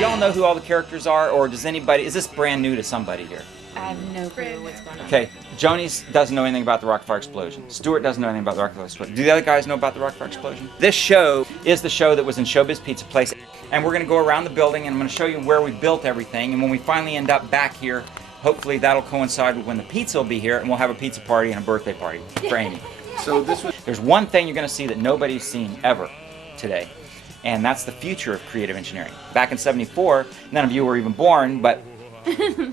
y'all know who all the characters are, or does anybody, is this brand new to somebody here? I have no clue what's going on. Okay, Joni's doesn't know anything about the Rock-afire explosion. Stuart doesn't know anything about the Rock-afire explosion. Do the other guys know about the Rock-afire explosion? This show is the show that was in ShowBiz Pizza Place, and we're going to go around the building, and I'm going to show you where we built everything, and when we finally end up back here, hopefully that'll coincide with when the pizza will be here, and we'll have a pizza party and a birthday party for Amy. So this was... There's one thing you're going to see that nobody's seen ever today, and that's the future of creative engineering. Back in '74, none of you were even born, but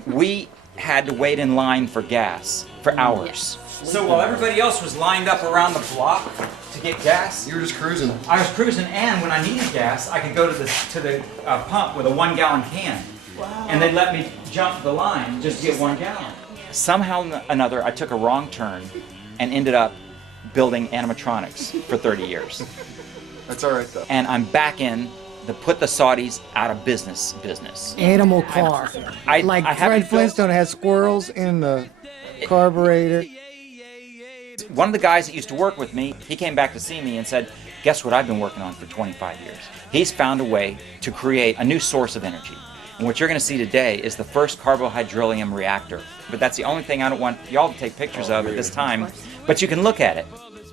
we had to wait in line for gas for hours. So while everybody else was lined up around the block to get gas, You were just cruising. I was cruising, and when I needed gas, I could go to the pump with a 1-gallon can. Wow. And they'd let me jump the line just to get 1 gallon. Somehow or another, I took a wrong turn and ended up building animatronics for 30 years. That's all right, though. And I'm back in the put the Saudis out of business. Animal car. Like Fred Flintstone has squirrels in the carburetor. One of the guys that used to work with me, he came back to see me and said, guess what I've been working on for 25 years? He's found a way to create a new source of energy. And what you're going to see today is the first carbohydrylium reactor. But that's the only thing I don't want y'all to take pictures of at this time. But you can look at it.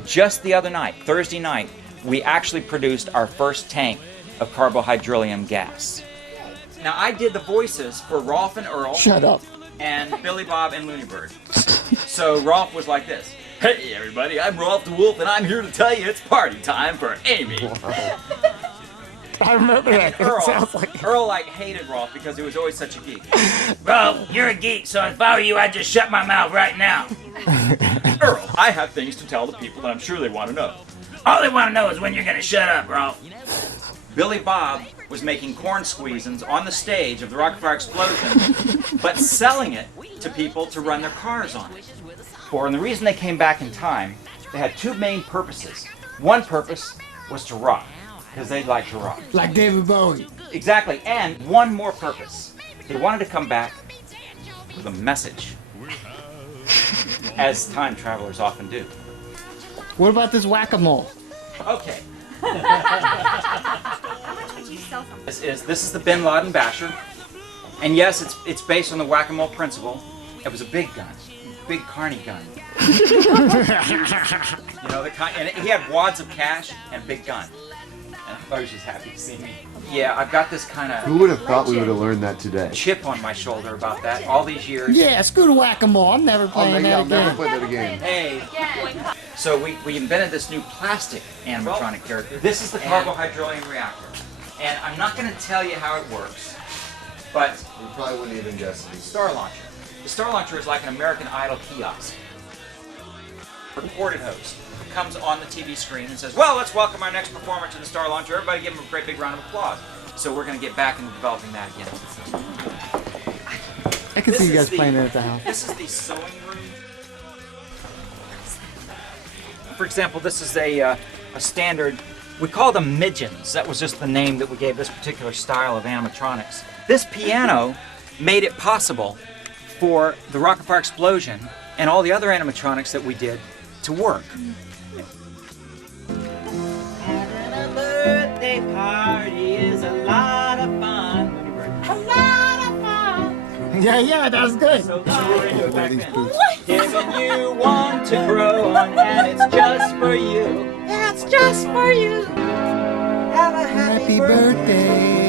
Just the other night, Thursday night, we actually produced our first tank of carbohydrylium gas. Now I did the voices for Rolf and Earl. Shut up. And Billy Bob and Looney Bird. So Rolf was like this. Hey everybody, I'm Rolf the Wolf and I'm here to tell you it's party time for Amy. I remember that. Earl hated Rolf because he was always such a geek. Well, you're a geek, so if I were you, I'd just shut my mouth right now. Earl, I have things to tell the people that I'm sure they want to know. All they want to know is when you're going to shut up, Rolf. Billy Bob was making corn squeezins on the stage of the Rock-afire explosion, but selling it to people to run their cars on it. And the reason they came back in time, they had two main purposes. One purpose was to rock, because they like to rock. Like David Bowie. Exactly, and one more purpose. They wanted to come back with a message, as time travelers often do. What about this whack-a-mole? Okay. How much would you sell something? This is the Bin Laden Basher, and yes, it's based on the whack-a-mole principle. It was a big gun, big carny gun. You know, and he had wads of cash and a big gun. And I thought he was just happy to see me. Yeah, I've got this kind Who of would have thought we would have learned that today? chip on my shoulder about that all these years. Yeah, screw the whack-a-mole. I'm never playing that I'll never again. play that again. Hey. So we invented this new plastic animatronic character. This is the carbohydrylium reactor. And I'm not going to tell you how it works, but You probably wouldn't even guess it. Star Launcher. The Star Launcher is like an American Idol kiosk. Recorded host comes on the TV screen and says, well, let's welcome our next performer to the Star Launcher. Everybody give him a great big round of applause. So we're going to get back into developing that again. I can see you guys playing it at the house. This is the sewing room. For example, this is a standard, we call them midgens. That was just the name that we gave this particular style of animatronics. This piano made it possible for the Rock-afire explosion and all the other animatronics that we did to work. Having a birthday party is a lot of fun. A lot of fun. Yeah, that was good. So we're into it back then. Giving you one to grow on, and it's just for you. Yeah, it's just for you. Have a Happy birthday.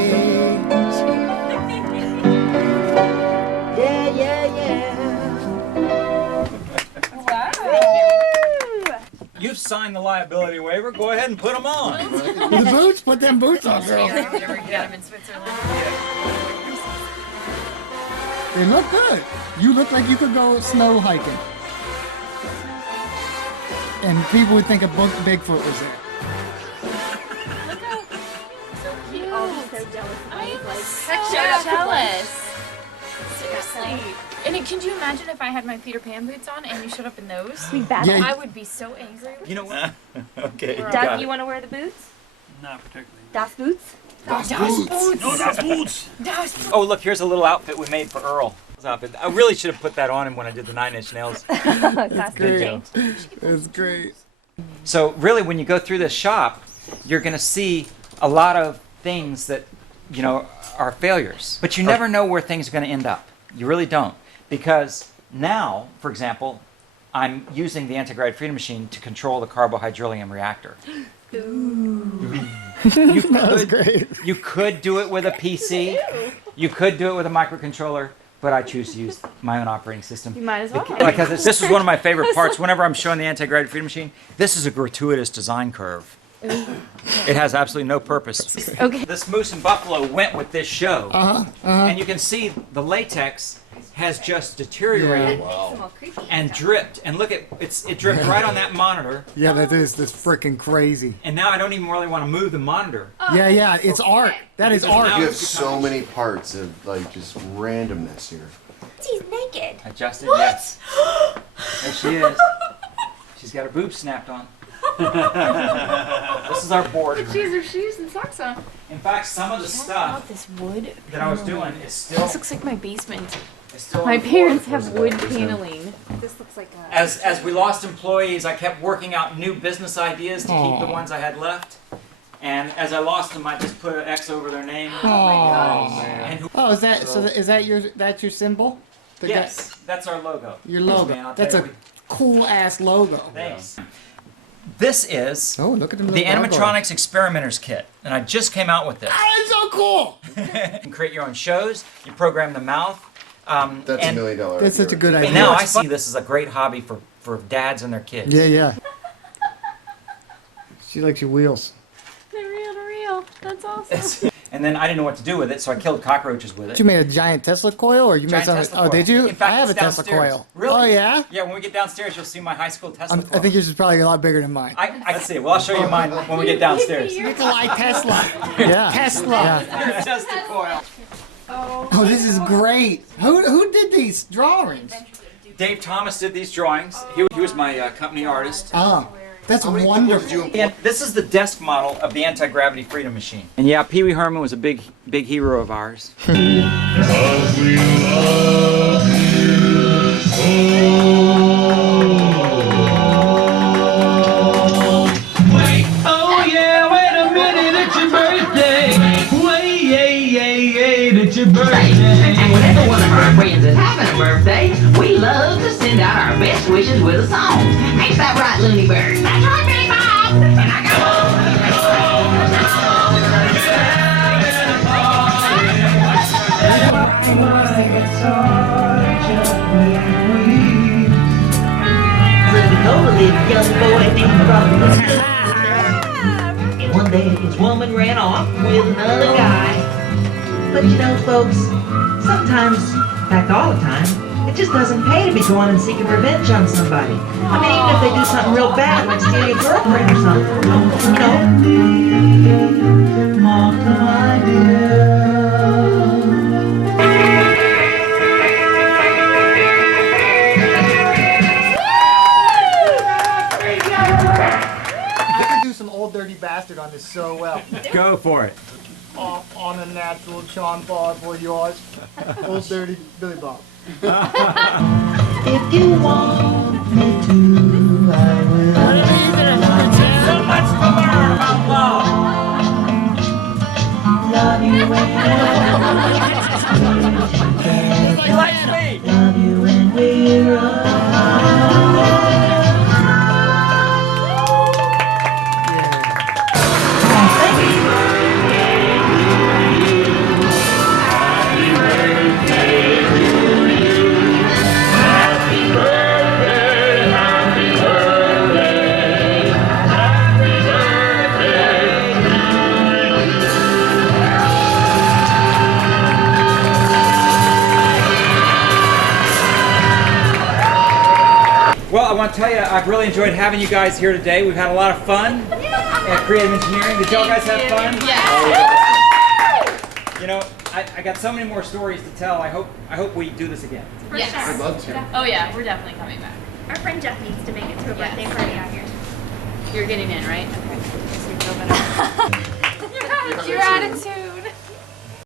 You've signed the liability waiver. Go ahead and put them on. The boots? Put them boots on, girl. Never get them in Switzerland. They look good. You look like you could go snow hiking. And people would think a Bigfoot was there. Look how so cute. Oh, so jealous. So jealous. Seriously. And can you imagine if I had my Peter Pan boots on and you showed up in those? Yeah. I would be so angry. You know what? Okay. Doug, you want to wear the boots? Not particularly. Das Boots? Das Boots. No, that's boots. Oh, look, here's a little outfit we made for Earl. Outfit. I really should have put that on him when I did the 9 Inch Nails. That's great. It's great. So really, when you go through this shop, you're going to see a lot of things that you know, are failures. But you never know where things are going to end up. You really don't. Because now, for example, I'm using the anti-gravity freedom machine to control the carbohydrylium reactor. You could do it with a PC. You could do it with a microcontroller. But I choose to use my own operating system. You might as well. Because this is one of my favorite parts. Whenever I'm showing the anti-gravity freedom machine, this is a gratuitous design curve. It has absolutely no purpose. Okay. This moose and buffalo went with this show. And you can see the latex has just deteriorated and dripped. And look at it dripped right on that monitor. Yeah, that's freaking crazy. And now I don't even really want to move the monitor. Yeah, it's art. That is art. You have so many parts of like just randomness here. He's naked. Adjusted, yes. There she is. She's got her boobs snapped on. This is our board. She has her shoes and socks on. In fact, some of the stuff This wood that I was doing is still. This looks like my basement. is still My on the parents board. have wood paneling. This looks like a. As we lost employees, I kept working out new business ideas to keep the ones I had left. And as I lost them, I just put an X over their name. And who, Oh, is that your symbol? The yes, that's our logo. Your logo. Man, I'll That's tell a you, cool ass logo. thanks. This is Oh, look at them. the animatronics experimenters kit, and I just came out with this. That's so cool. You can create your own shows. You program the mouth. That's $1 and, million. That's such a good idea. And now I see this as a great hobby for dads and their kids. Yeah. She likes your wheels. They're real. That's awesome. And then I didn't know what to do with it, so I killed cockroaches with it. You made a giant Tesla coil, or you Giant made something? Tesla Oh, coil. did you? In fact, I have a it's Tesla downstairs. coil. Really? Oh yeah. Yeah, when we get downstairs, you'll see my high school Tesla coil. I think yours is probably a lot bigger than mine. Let's see. Well, I'll show you mine when we get downstairs. Nikolai Tesla. Yeah. Tesla. Your Tesla coil. Oh, this is great. Who did these drawings? Dave Thomas did these drawings. He was my company artist. Oh, that's How many wonderful. people did you And this is the desk model of the anti-gravity freedom machine. And yeah, Pee Wee Herman was a big hero of ours. Oh yeah, wait a minute, it's your birthday. Wait, it's your birthday. Whenever one of our friends is having a birthday, we love to send out our best wishes with a song. Ain't that right, Looney Bird? That's right, Big Bob! And I young boy named Rock. And one day his woman ran off with another guy. But you know, folks, sometimes, in fact all the time, it just doesn't pay to be going and seeking revenge on somebody. I mean, even if they do something real bad, like steal your girlfriend or something, you know. I could do some old dirty bastard on this so well. Go for it. Off on a natural Sean Paul for yours. Old dirty Billy Bob. If you want me to, I will. So much to learn about love. Love you when He likes me. love you when we're apart. Well, I want to tell you, I've really enjoyed having you guys here today. We've had a lot of fun at Creative Engineering. Did y'all guys have fun? Yeah. You know, I got so many more stories to tell. I hope we do this again. For Yes. sure. I'd love to. Oh yeah, we're definitely coming back. Our friend Jeff needs to make it to a birthday Yes. party out here. You're getting in, right? Okay. Your attitude.